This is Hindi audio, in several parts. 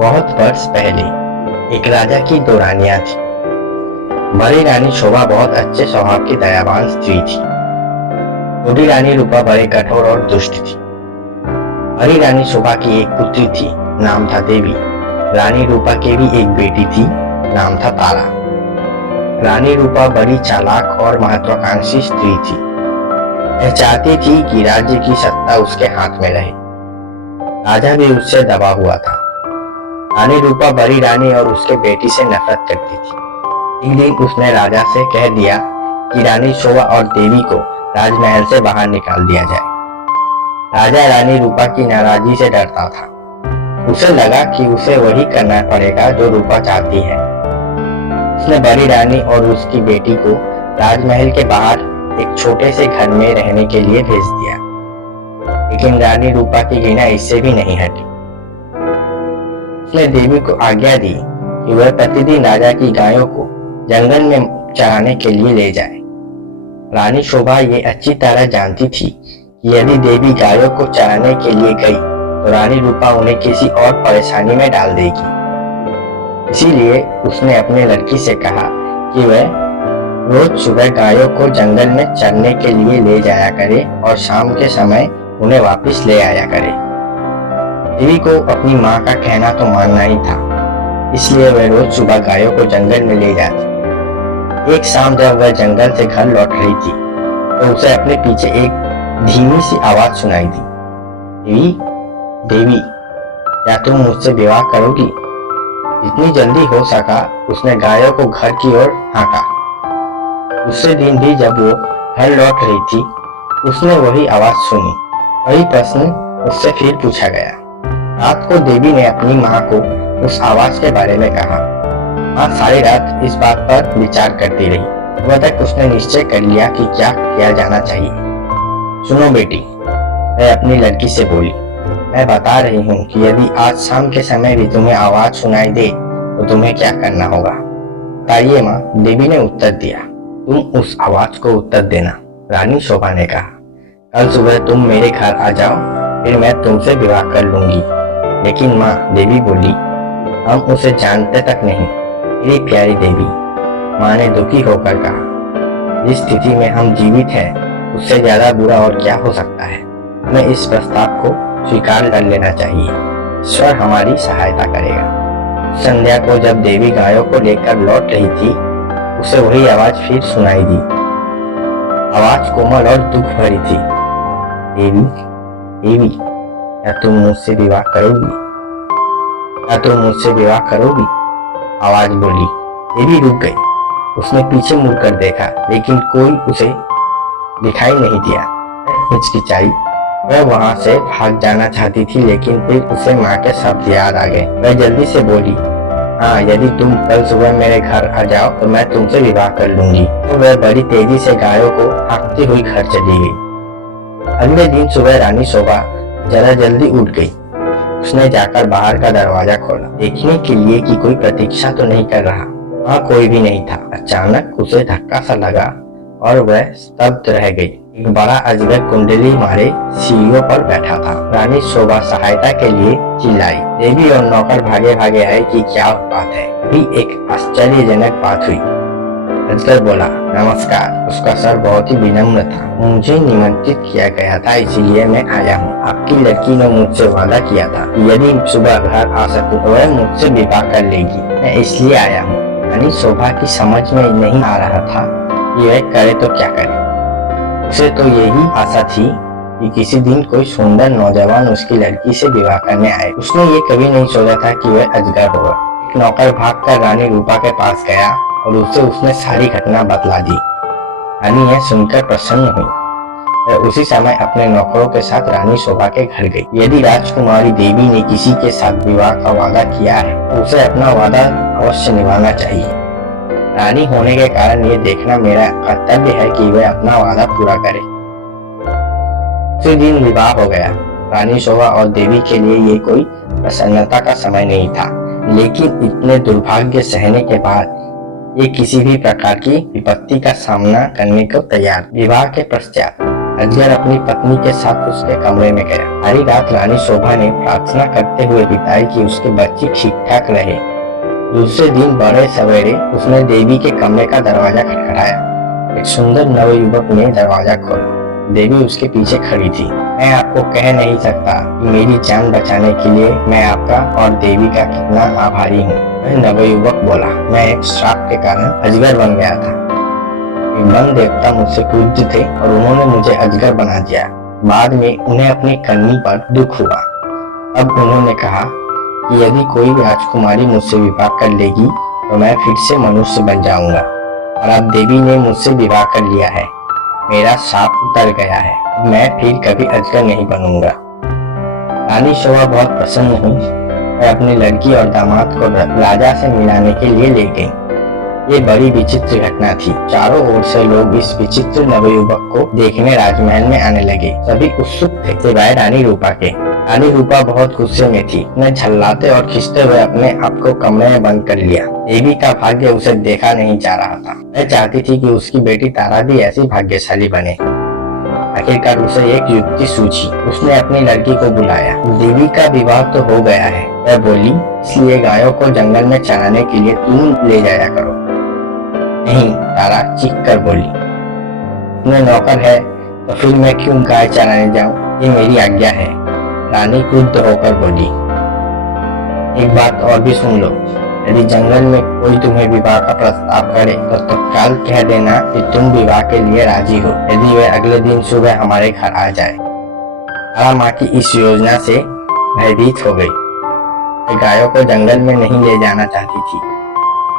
बहुत वर्ष पहले एक राजा की दो रानियां थी। बड़ी रानी शोभा बहुत अच्छे स्वभाव की दयावान स्त्री थी। छोटी रानी रूपा बड़े कठोर और दुष्ट थी। बड़ी रानी शोभा की एक पुत्री थी, नाम था देवी। रानी रूपा की भी एक बेटी थी, नाम था तारा। रानी रूपा बड़ी चालाक और महत्वाकांक्षी स्त्री थी। वह चाहती थी कि राज्य की सत्ता उसके हाथ में रहे। राजा भी उससे दबा हुआ था। रानी रूपा बड़ी रानी और उसके बेटी से नफरत करती थी। एक दिन उसने राजा से कह दिया कि रानी शोभा और देवी को राजमहल से बाहर निकाल दिया जाए। राजा रानी रूपा की नाराजगी से डरता था। उसे लगा कि उसे वही करना पड़ेगा जो रूपा चाहती है। उसने बड़ी रानी और उसकी बेटी को राजमहल के बाहर एक छोटे से घर में रहने के लिए भेज दिया। लेकिन रानी रूपा की घृणा इससे भी नहीं हटी। उसने देवी को आज्ञा दी कि वह प्रतिदिन राजा की गायों को जंगल में चराने के लिए ले जाए। रानी शोभा ये अच्छी तरह जानती थी कि यदि देवी गायों को चराने के लिए गई तो रानी रूपा उन्हें किसी और परेशानी में डाल देगी। इसीलिए उसने अपने लड़की से कहा कि वह रोज सुबह गायों को जंगल में चरने के लिए ले जाया करे और शाम के समय उन्हें वापस ले आया करे। देवी को अपनी माँ का कहना तो मानना ही था, इसलिए वह रोज सुबह गायों को जंगल में ले जाती। एक शाम जब वह जंगल से घर लौट रही थी तो उसे अपने पीछे एक धीमी सी आवाज सुनाई दी, देवी, देवी, क्या तुम मुझसे विवाह करोगी? जितनी जल्दी हो सका उसने गायों को घर की ओर हाँका। दूसरे दिन भी जब वो घर लौट रही थी उसने वही आवाज सुनी। वही प्रश्न उससे फिर पूछा गया। रात को देवी ने अपनी माँ को उस आवाज के बारे में कहा। माँ सारी रात इस बात पर विचार करती रही। सुबह तक उसने निश्चय कर लिया कि क्या किया जाना चाहिए। सुनो बेटी, वह अपनी लड़की से बोली, मैं बता रही हूँ कि यदि आज शाम के समय भी तुम्हें आवाज सुनाई दे तो तुम्हें क्या करना होगा? बताइए माँ, देवी ने उत्तर दिया। तुम उस आवाज को उत्तर देना, रानी शोभा ने कहा। कल सुबह तुम मेरे घर आ जाओ, फिर मैं तुमसे विवाह कर लूंगी। लेकिन माँ, देवी बोली, हम उसे जानते तक नहीं। मेरी प्यारी देवी, माँ ने दुखी होकर कहा, जिस स्थिति में हम जीवित हैं उससे ज्यादा बुरा और क्या हो सकता है। हमें इस प्रस्ताव को स्वीकार कर लेना चाहिए। ईश्वर हमारी सहायता करेगा। संध्या को जब देवी गायों को लेकर लौट रही थी उसे वही आवाज फिर सुनाई दी। आवाज कोमल और दुख भरी थी, देवी, देवी, क्या तुम मुझसे विवाह करोगी? क्या तुम मुझसे विवाह करोगी? आवाज बोली। देवी रुक गई। उसने पीछे मुड़कर देखा लेकिन कोई उसे दिखाई नहीं दिया। हिचकिचाई। वह वहां से भाग जाना चाहती थी लेकिन फिर उसे माँ के शब्द याद आ गए। वह जल्दी से बोली, हाँ, यदि तुम कल सुबह मेरे घर आ जाओ तो मैं तुमसे विवाह कर लूंगी। तो वह बड़ी तेजी से गायों को हाँकती हुई घर चली गई। अगले दिन सुबह रानी शोभा जरा जल्दी उठ गई। उसने जाकर बाहर का दरवाजा खोला, देखने के लिए कि कोई प्रतीक्षा तो नहीं कर रहा। वहाँ कोई भी नहीं था। अचानक उसे धक्का सा लगा और वह स्तब्ध रह गई। एक बड़ा अजगर कुंडली मारे सीढ़ियों पर बैठा था। रानी शोभा सहायता के लिए चिल्लाई। देवी और नौकर भागे भागे आए कि क्या बात है। अभी एक आश्चर्यजनक बात हुई। अजगर बोला, नमस्कार। उसका सर बहुत ही विनम्र था। मुझे निमंत्रित किया गया था, इसीलिए मैं आया हूँ। आपकी लड़की ने मुझसे वादा किया था कि यदि सुबह घर आ सकूं तो वह मुझसे विवाह कर लेगी। मैं इसलिए आया हूँ। रानी शोभा की समझ में नहीं आ रहा था कि वह करे तो क्या करे। उसे तो यही आशा थी कि किसी दिन कोई सुंदर नौजवान उसकी लड़की से विवाह करने आए। उसने ये कभी नहीं सोचा था कि वह अजगर होगा। एक नौकर भागकर रानी रूपा के पास गया और उसने सारी घटना बतला दी। रानी यह सुनकर प्रसन्न हुई। वह उसी समय अपने नौकरों के साथ रानी शोभा के घर गई। यदि राजकुमारी देवी ने किसी के साथ विवाह का वादा किया है तो उसे अपना वादा अवश्य निभाना चाहिए। रानी होने के कारण ये देखना मेरा कर्तव्य है कि वह अपना वादा पूरा करे। उसी दिन विवाह हो गया। रानी शोभा और देवी के लिए ये कोई प्रसन्नता का समय नहीं था, लेकिन इतने दुर्भाग्य सहने के बाद ये किसी भी प्रकार की विपत्ति का सामना करने को तैयार। विवाह के पश्चात अजगर अपनी पत्नी के साथ उसके कमरे में गया। सारी रात रानी शोभा ने प्रार्थना करते हुए बिताई कि उसके बच्चे ठीक ठाक रहे। दूसरे दिन बड़े सवेरे उसने देवी के कमरे का दरवाजा खटखटाया। एक सुंदर नवयुवक ने दरवाजा खोला। देवी उसके पीछे खड़ी थी। मैं आपको कह नहीं सकता कि मेरी जान बचाने के लिए मैं आपका और देवी का कितना आभारी हूँ। वह नवयुवक बोला, मैं एक श्राप के कारण अजगर बन गया था। वन देवता मुझसे क्रुद्ध थे और उन्होंने मुझे अजगर बना दिया। बाद में उन्हें अपनी कन्नी पर दुख हुआ। अब उन्होंने कहा कि यदि कोई राजकुमारी मुझसे विवाह कर लेगी तो मैं फिर से मनुष्य बन जाऊंगा। और अब देवी ने मुझसे विवाह कर लिया है। मेरा शाप उतर गया है। मैं फिर कभी अजगर नहीं बनूंगा। रानी शोभा बहुत प्रसन्न हुई। वह अपनी लड़की और दामाद को राजा से मिलाने के लिए ले गई। ये बड़ी विचित्र घटना थी। चारों ओर से लोग इस विचित्र नवयुवक को देखने राजमहल में आने लगे। सभी उत्सुक थे सिवाय रानी रूपा के। रानी रूपा बहुत गुस्से में थी। उसने झल्लाते और खींचते हुए अपने आप को कमरे में बंद कर लिया। देवी का भाग्य उसे देखा नहीं जा रहा था। वह चाहती थी कि उसकी बेटी तारा भी ऐसी भाग्यशाली बने। आखिरकार उसे एक युक्ति सूझी। उसने अपनी लड़की को बुलाया। देवी का विवाह तो हो गया है, वह बोली, इसलिए गायों को जंगल में चराने के लिए तुम ले जाया करो। नहीं, तारा चीख कर बोली, तुम्हें नौकर है तो फिर मैं क्यों गाय चराने जाऊं? ये मेरी आज्ञा है। रानी क्रुद्ध होकर बोली, एक बात और भी सुन लो, यदि जंगल में कोई तुम्हें विवाह का प्रस्ताव करे तो तत्काल कह देना कि तुम विवाह के लिए राजी हो। यदि वह अगले दिन सुबह हमारे घर आ जाए। तारा माँ की इस योजना से भयभीत हो गई। वह गायों को जंगल में नहीं ले जाना चाहती थी।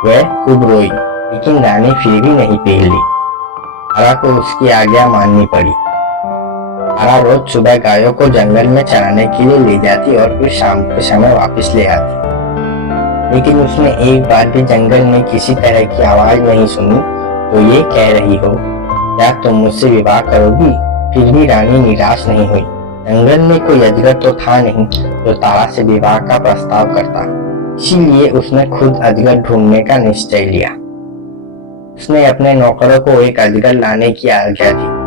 वह खूब रोई, लेकिन रानी फिर भी नहीं पिघली। तारा को उसकी आज्ञा माननी पड़ी। तारा रोज सुबह गायों को जंगल में चराने के लिए ले जाती और फिर शाम के समय वापस ले आती। लेकिन उसने एक बार भी जंगल में किसी तरह की आवाज नहीं सुनी। तो ये कह रही हो, क्या तुम मुझसे विवाह करोगी? फिर भी रानी निराश नहीं हुई। जंगल में कोई अजगर तो था नहीं जो तारा से विवाह का प्रस्ताव करता। इसीलिए उसने खुद अजगर ढूंढने का निश्चय लिया। उसने अपने नौकरों को एक अजगर लाने की आज्ञा दी।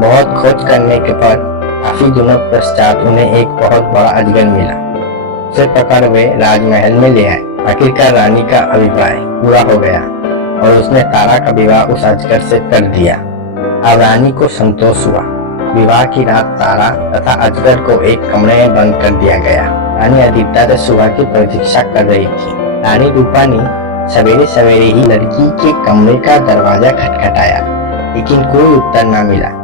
बहुत खोज करने के बाद काफी दिनों पश्चात उन्हें एक बहुत बड़ा अजगर मिला। उसे पकड़ वे राजमहल में ले आए। आखिरकार रानी का अभिप्राय पूरा हो गया और उसने तारा का विवाह उस अजगर से कर दिया। अब रानी को संतोष हुआ। विवाह की रात तारा तथा अजगर को एक कमरे में बंद कर दिया गया। रानी आदित्य से सुबह की प्रतीक्षा कर रही थी। रानी रूपा ने सवेरे सवेरे ही लड़की के कमरे का दरवाजा खटखटाया, लेकिन कोई उत्तर न मिला।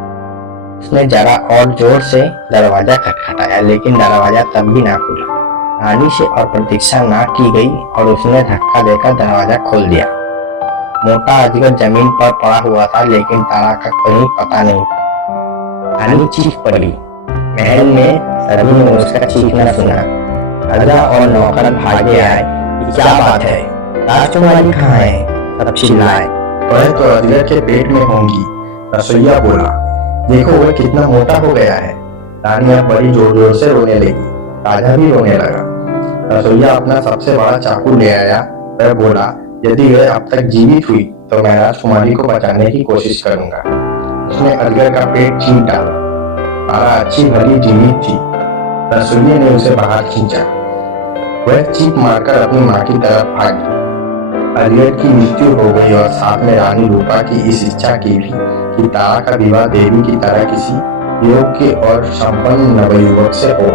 उसने जरा और जोर से दरवाजा खटखटाया, लेकिन दरवाजा तब भी ना खुला। रानी से और प्रतीक्षा ना की गई और उसने धक्का देकर दरवाजा खोल दिया। मोटा अजगर जमीन पर पड़ा हुआ था, लेकिन तारा का कहीं पता नहीं। रानी चीख पड़ी। महल में सभी ने उसका चीखना सुना। राजा और नौकर भागे आए। क्या बात है? राजकुमारी कहाँ है? सब चिल्लाए। वह तो अजगर के पेट में होंगी। रसोइया बोला, देखो वह कितना मोटा हो गया है। रानी अब बड़ी जोर जोर से रोने लगी। राजा भी रोने लगा। रसोइया अपना सबसे बड़ा चाकू ले आया। वह बोला, यदि वह अब तक जीवित हुई तो मैं राजकुमारी को बचाने की कोशिश करूंगा। उसने अजगर का पेट चीर डाला। तारा अच्छी भली जीवित थी। रसोइये ने उसे बाहर खींचा। वह चीख मारकर अपनी माँ की तरफ भागी। अजगर की मृत्यु हो गई और साथ में रानी रूपा की इस इच्छा की भी कि तारा का विवाह देवी की तरह किसी योग्य और संपन्न नवयुवक से हो।